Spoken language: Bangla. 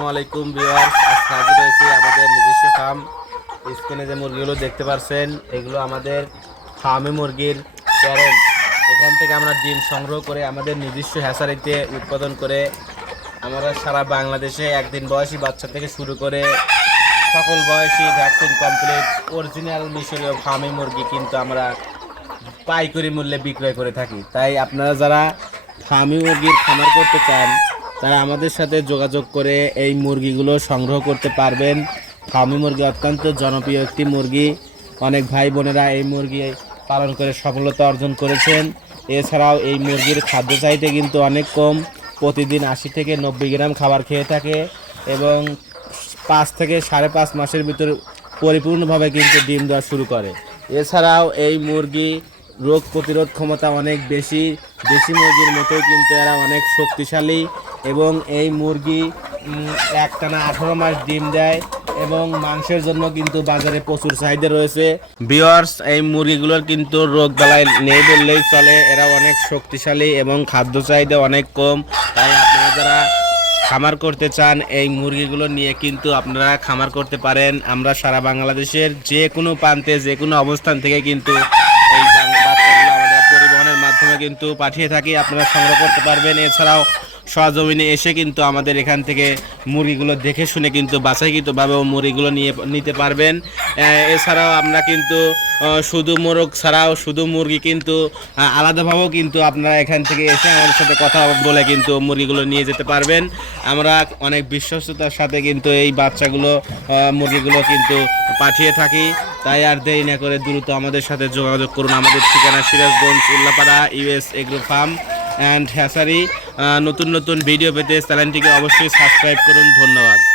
আসসালামু আলাইকুম ভিউয়ার্স। আজকে হাজির হয়েছি আমাদের নিজস্ব ফার্ম স্ক্রিনে যে মুরগিগুলো দেখতে পাচ্ছেন এগুলো আমাদের ফার্মে মুরগির প্যারেন্ট এখান থেকে আমরা ডিম সংগ্রহ করে আমাদের নিজস্ব হ্যাসারিতে উৎপাদন করে আমরা সারা বাংলাদেশে একদিন বয়সী বাচ্চা থেকে শুরু করে সকল বয়সী ভ্যাকসিন কমপ্লিট অরিজিনাল মিশরীয় ফার্মে মুরগি কিন্তু আমরা পাইকারি মূল্যে বিক্রয় করে থাকি। তাই আপনারা যারা ফার্মি মুরগির খামার করতে চান তারা আমাদের সাথে যোগাযোগ করে এই মুরগিগুলো সংগ্রহ করতে পারবেন। ফার্মি মুরগি অত্যন্ত জনপ্রিয় একটি মুরগি। অনেক ভাই বোনেরা এই মুরগি পালন করে সফলতা অর্জন করেছেন। এছাড়াও এই মুরগির খাদ্য চাইতে কিন্তু অনেক কম। প্রতিদিন আশি থেকে নব্বই গ্রাম খাবার খেয়ে থাকে এবং পাঁচ থেকে সাড়ে পাঁচ মাসের ভিতর পরিপূর্ণভাবে কিন্তু ডিম দেওয়া শুরু করে। এছাড়াও এই মুরগি রোগ প্রতিরোধ ক্ষমতা অনেক বেশি। দেশি মুরগির মতোই কিন্তু এরা অনেক শক্তিশালী। এবং এই মুরগি একটানা আঠারো মাস ডিম দেয় এবং মাংসের জন্য কিন্তু বাজারে প্রচুর চাহিদা রয়েছে। বিয়ার্স এই মুরগিগুলোর কিন্তু রোগ বালাই নেই বললেই চলে। এরা অনেক শক্তিশালী এবং খাদ্য চাহিদা অনেক কম। তাই আপনারা যারা খামার করতে চান, এই মুরগিগুলো নিয়ে কিন্তু আপনারা খামার করতে পারেন। আমরা সারা বাংলাদেশের যে কোনো প্রান্তে যে কোনো অবস্থান থেকে কিন্তু এই বাচ্চাগুলো আমরা পরিবহনের মাধ্যমে কিন্তু পাঠিয়ে থাকি। আপনারা সংগ্রহ করতে পারবেন। এছাড়াও সহজমিনে এসে কিন্তু আমাদের এখান থেকে মুরগিগুলো দেখে শুনে কিন্তু বাছাইকৃতভাবেও মুরগিগুলো নিয়ে নিতে পারবেন। এছাড়াও আমরা কিন্তু শুধু মোরগ ছাড়াও শুধু মুরগি কিন্তু আলাদাভাবেও কিন্তু আপনারা এখান থেকে এসে আমাদের সাথে কথা বলে কিন্তু মুরগিগুলো নিয়ে যেতে পারবেন। আমরা অনেক বিশ্বস্ততার সাথে কিন্তু এই বাচ্চাগুলো মুরগিগুলো কিন্তু পাঠিয়ে থাকি। তাই আর দেরি না করে দ্রুত আমাদের সাথে যোগাযোগ করুন। আমাদের ঠিকানা Sirajganj, Ullapara, US agro farm. And hatchery নতুন নতুন ভিডিও পেতে চ্যানেলটিকে অবশ্যই সাবস্ক্রাইব করুন। ধন্যবাদ।